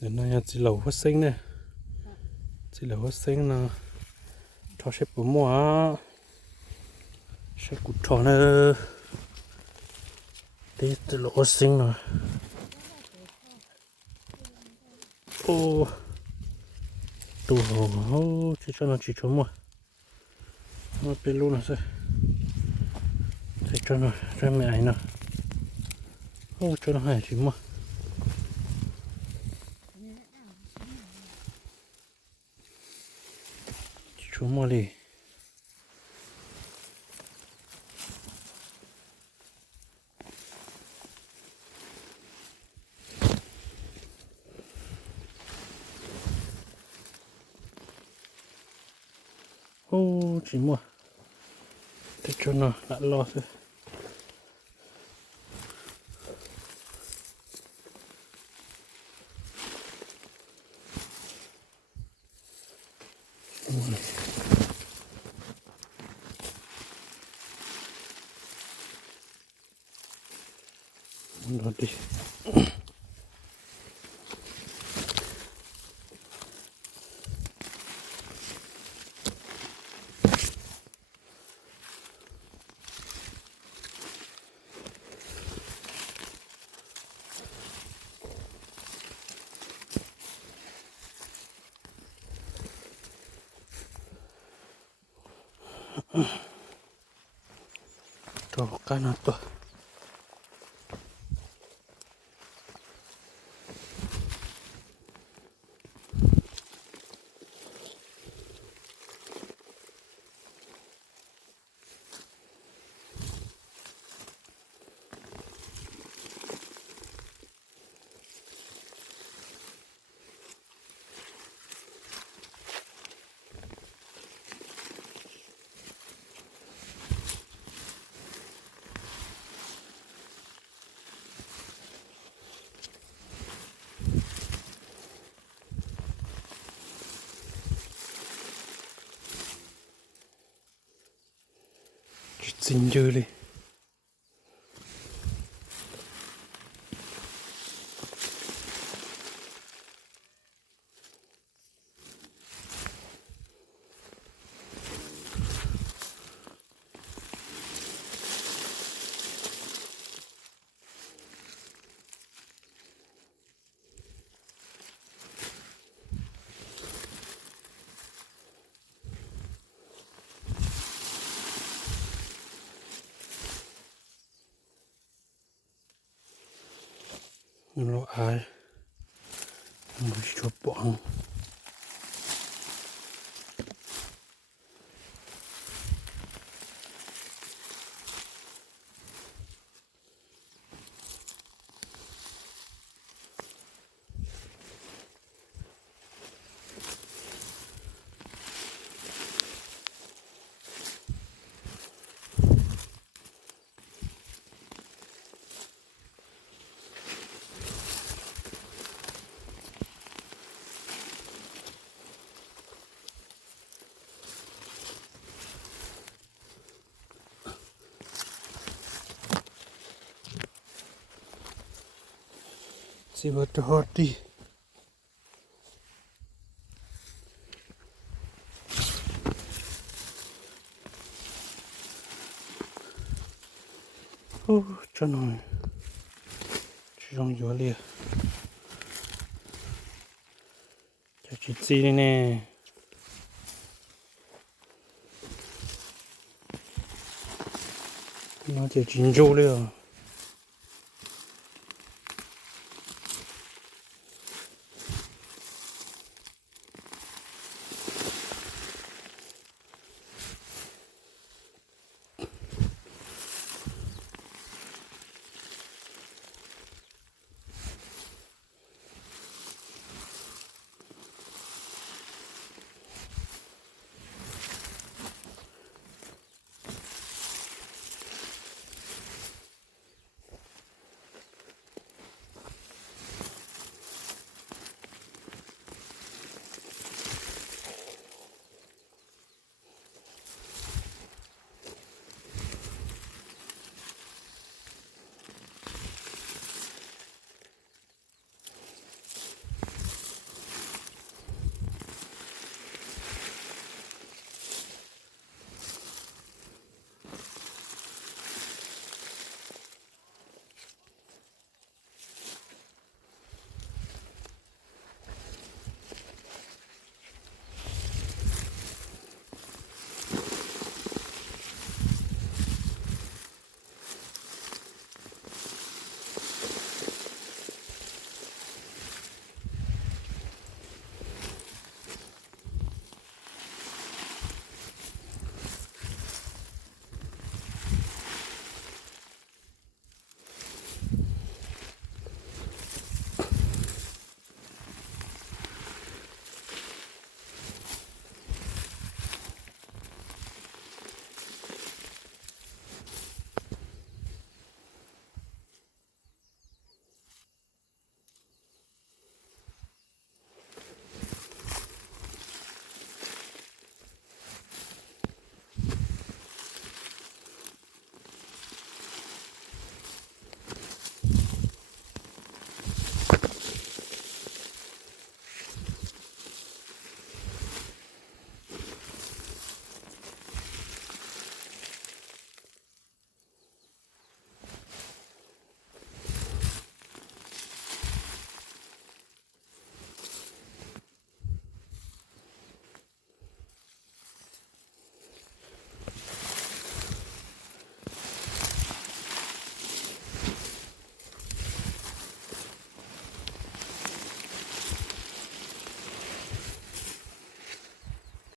Nên nó chỉ lẩu phát sinh nè, chỉ lẩu phát sinh là cho xếp bún mua sẽ cút cho nó tí chỉ lẩu phát sinh rồi. Ô tù hồ chỉ cho nó chỉ cho mua nó bên luôn là sao để cho nó ra mẹ ấy nào ô cho nó hay chỉ mua chỉ cho mua đi ô chỉ mua để cho nó đã lo thôi. Đó đi cho cái nào to xin chơi đi nó ai một chút bọn see what the hot đi ô cho nó trong gió lìa cho chị chi đây nè nó chỉ chín rô lìa